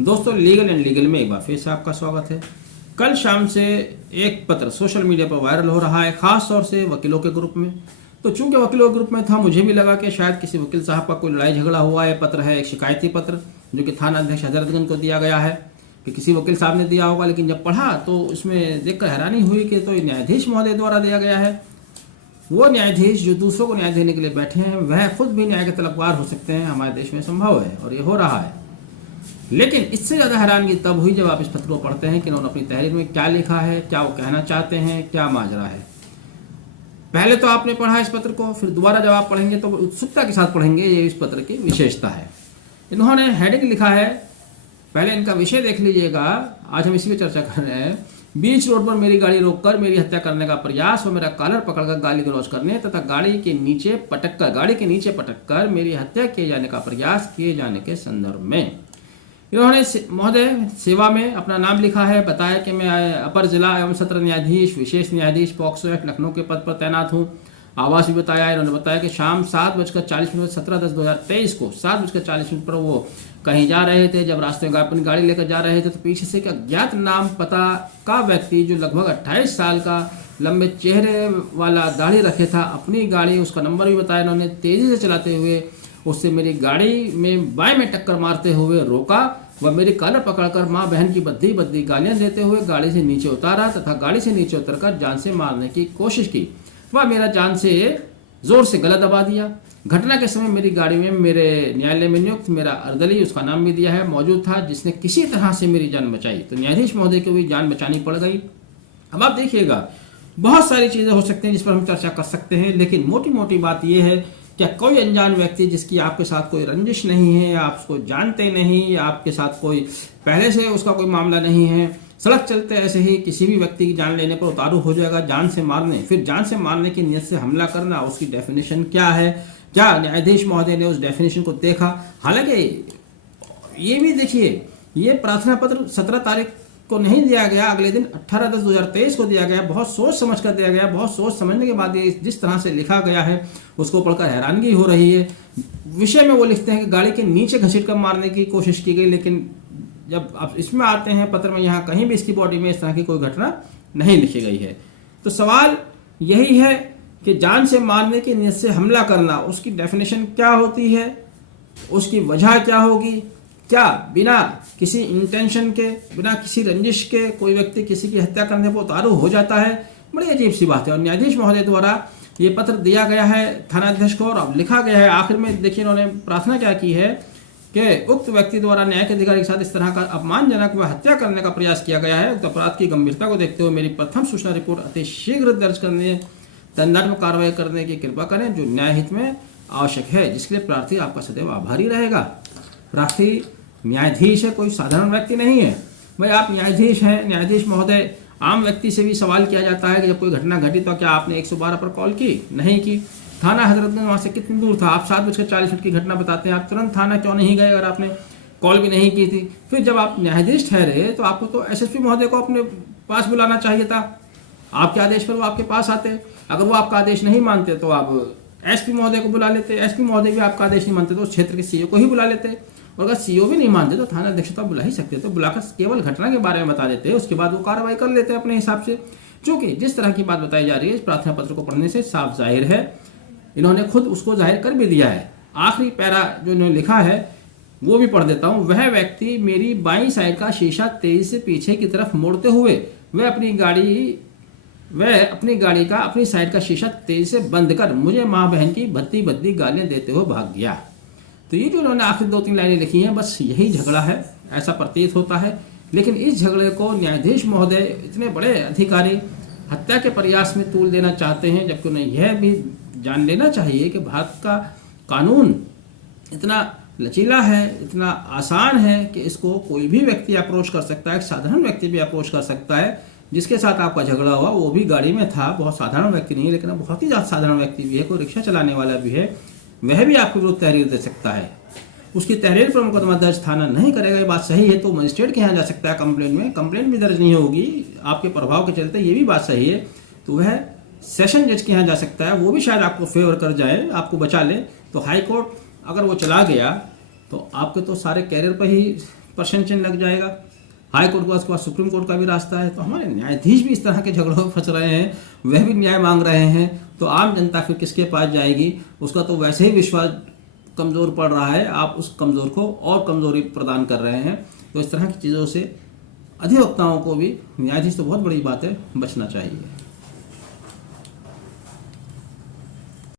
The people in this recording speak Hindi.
दोस्तों, लीगल एंड लीगल में एक बार फिर से आपका स्वागत है। कल शाम से एक पत्र सोशल मीडिया पर वायरल हो रहा है, खास तौर से वकीलों के ग्रुप में। तो चूंकि वकीलों के ग्रुप में था, मुझे भी लगा कि शायद किसी वकील साहब का कोई लड़ाई झगड़ा हुआ है। पत्र है एक शिकायती पत्र जो कि थाना अध्यक्ष हजरतगंज को दिया गया है कि किसी वकील साहब ने दिया होगा। लेकिन जब पढ़ा तो इसमें देखकर हैरानी हुई कि तो न्यायाधीश महोदय द्वारा दिया गया है। वो न्यायाधीश जो दूसरों को न्याय देने के लिए बैठे हैं, वह खुद भी न्याय के तलबगार हो सकते हैं। हमारे देश में संभव है और ये हो रहा है। लेकिन इससे ज़्यादा हैरानगी तब हुई जब आप इस पत्र को पढ़ते हैं कि उन्होंने अपनी तहरीर में क्या लिखा है, क्या वो कहना चाहते हैं, क्या माजरा है। पहले तो आपने पढ़ा इस पत्र को, फिर दोबारा जब आप पढ़ेंगे तो उत्सुकता के साथ पढ़ेंगे। ये इस पत्र की विशेषता है। इन्होंने हेडिंग लिखा है, पहले इनका विषय देख लीजिएगा। आज हम इसी पर चर्चा कर रहे हैं। बीच रोड पर मेरी गाड़ी रोककर मेरी हत्या करने का प्रयास व मेरा कॉलर पकड़कर गाली गलौज करने तथा गाड़ी के नीचे पटककर मेरी हत्या किए जाने का प्रयास किए जाने के संदर्भ में इन्होंने महोदय सेवा में अपना नाम लिखा है। बताया कि मैं अपर जिला एवं सत्र न्यायाधीश विशेष न्यायाधीश पॉक्सो एक्ट लखनऊ के पद पर तैनात हूँ। आवास भी बताया। इन्होंने बताया कि शाम 7:40 17/10/2023 को 7:40 पर वो कहीं जा रहे थे। जब रास्ते में अपनी गाड़ी लेकर जा रहे थे तो पीछे से एक अज्ञात नाम पता का व्यक्ति जो लगभग 28 साल का, लंबे चेहरे वाला, दाढ़ी रखे था, अपनी गाड़ी, उसका नंबर भी बताया इन्होंने, तेजी से चलाते हुए उससे मेरी गाड़ी में बाएं में टक्कर मारते हुए रोका व मेरी कॉलर पकड़कर माँ बहन की बद्दी बद्दी गालियां देते हुए गाड़ी से नीचे उतारा तथा गाड़ी से नीचे उतरकर जान से मारने की कोशिश की। वह मेरा जान से जोर से गला दबा दिया। घटना के समय मेरी गाड़ी में मेरे न्यायालय में नियुक्त मेरा अर्दली, उसका नाम भी दिया है, मौजूद था, जिसने किसी तरह से मेरी जान बचाई। तो न्यायाधीश महोदय को भी जान बचानी पड़ गई। अब आप देखिएगा, बहुत सारी चीज़ें हो सकती हैं जिस पर हम चर्चा कर सकते हैं, लेकिन मोटी मोटी बात यह है क्या कोई अनजान व्यक्ति जिसकी आपके साथ कोई रंजिश नहीं है, आप उसको जानते नहीं, आपके साथ कोई पहले से उसका कोई मामला नहीं है, सड़क चलते ऐसे ही किसी भी व्यक्ति की जान लेने पर उतारू हो जाएगा जान से मारने। फिर जान से मारने की नीयत से हमला करना, उसकी डेफिनेशन क्या है? क्या न्यायाधीश महोदय ने उस डेफिनेशन को देखा? हालांकि ये भी देखिए, ये प्रार्थना पत्र 17 तारीख को नहीं दिया गया, अगले दिन 18/10/2023 को दिया गया। बहुत सोच समझ कर दिया गया। बहुत सोच समझने के बाद ये जिस तरह से लिखा गया है उसको पढ़कर हैरानगी हो रही है। विषय में वो लिखते हैं कि गाड़ी के नीचे घसीट कर मारने की कोशिश की गई, लेकिन जब आप इसमें आते हैं पत्र में, यहाँ कहीं भी इसकी बॉडी में इस तरह की कोई घटना नहीं लिखी गई है। तो सवाल यही है कि जान से मारने की नीयत से हमला करना, उसकी डेफिनेशन क्या होती है, उसकी वजह क्या होगी? क्या बिना किसी इंटेंशन के, बिना किसी रंजिश के कोई व्यक्ति किसी की हत्या करने पर उतारू हो जाता है? बड़ी अजीब सी बात है। और न्यायाधीश महोदय द्वारा ये पत्र दिया गया है थानाध्यक्ष को, और अब लिखा गया है आखिर में, देखिए इन्होंने प्रार्थना क्या की है कि उक्त व्यक्ति द्वारा न्याय के अधिकारी के साथ इस तरह का अपमानजनक व हत्या करने का प्रयास किया गया है। उक्त अपराध की गंभीरता को देखते हुए मेरी प्रथम सूचना रिपोर्ट अति शीघ्र दर्ज करने, दंडात्मक कार्रवाई करने की कृपा करें जो न्याय हित में आवश्यक है, जिसके लिए प्रार्थी आपका सदैव आभारी रहेगा। प्रार्थी न्यायाधीश है, कोई साधारण व्यक्ति नहीं है। भाई आप न्यायाधीश हैं, न्यायाधीश महोदय। आम व्यक्ति से भी सवाल किया जाता है कि जब कोई घटना घटी तो क्या आपने 112 पर कॉल की? नहीं की। थाना हजरतगंज वहाँ से कितनी दूर था? आप 7:40 की घटना बताते हैं, आप तुरंत थाना क्यों नहीं गए अगर आपने कॉल भी नहीं की थी? फिर जब आप न्यायाधीश ठहरे तो आपको तो एसएसपी महोदय को अपने पास बुलाना चाहिए था। आपके आदेश पर वो आपके पास आते। अगर वो आपका आदेश नहीं मानते तो आप एसपी महोदय को बुला लेते। एसपी महोदय भी आपका आदेश नहीं मानते तो उस क्षेत्र के सीओ को ही बुला लेते। और अगर सीओ भी नहीं मानते तो थाना अध्यक्ष तो बुला ही सकते, तो बुलाकर केवल घटना के बारे में बता देते, उसके बाद वो कार्रवाई कर लेते अपने हिसाब से। क्योंकि जिस तरह की बात बताई जा रही है इस प्रार्थना पत्र को पढ़ने से साफ जाहिर है, इन्होंने खुद उसको जाहिर कर भी दिया है। आखिरी पैरा जो इन्होंने लिखा है वो भी पढ़ देता हूँ। वह व्यक्ति मेरी बाईं साइड का शीशा तेजी से पीछे की तरफ मोड़ते हुए वह अपनी गाड़ी का अपनी साइड का शीशा तेजी से बंद कर मुझे माँ बहन की भद्दी भद्दी गालियाँ देते हुए भाग गया। तो ये जो उन्होंने आखिर 2-3 लाइनें लिखी हैं, बस यही झगड़ा है, ऐसा प्रतीत होता है। लेकिन इस झगड़े को न्यायाधीश महोदय, इतने बड़े अधिकारी, हत्या के प्रयास में तूल देना चाहते हैं, जबकि उन्हें यह भी जान लेना चाहिए कि भारत का कानून इतना लचीला है, इतना आसान है कि इसको कोई भी व्यक्ति अप्रोच कर सकता है, एक साधारण व्यक्ति भी अप्रोच कर सकता है। जिसके साथ आपका झगड़ा हुआ वो भी गाड़ी में था, बहुत साधारण व्यक्ति नहीं है, लेकिन बहुत ही ज़्यादा साधारण व्यक्ति भी है, कोई रिक्शा चलाने वाला भी है, वह भी आपके विरुद्ध तहरीर दे सकता है। उसकी तहरीर पर मुकदमा दर्ज थाना नहीं करेगा, ये बात सही है, तो मजिस्ट्रेट के यहाँ जा सकता है कंप्लेंट में। कंप्लेंट भी दर्ज नहीं होगी आपके प्रभाव के चलते, ये भी बात सही है, तो वह सेशन जज के यहाँ जा सकता है, वो भी शायद आपको फेवर कर जाए, आपको बचा ले। तो हाई कोर्ट अगर वो चला गया तो आपके तो सारे कैरियर पर ही परसेंट चिन्ह लग जाएगा। हाई कोर्ट के बाद सुप्रीम कोर्ट का भी रास्ता है। तो हमारे न्यायाधीश भी इस तरह के झगड़ों में फंस रहे हैं, वह भी न्याय मांग रहे हैं, तो आम जनता फिर किसके पास जाएगी? उसका तो वैसे ही विश्वास कमज़ोर पड़ रहा है, आप उस कमज़ोर को और कमज़ोरी प्रदान कर रहे हैं। तो इस तरह की चीज़ों से अधिवक्ताओं को भी, न्यायाधीश तो बहुत बड़ी बात है, बचना चाहिए।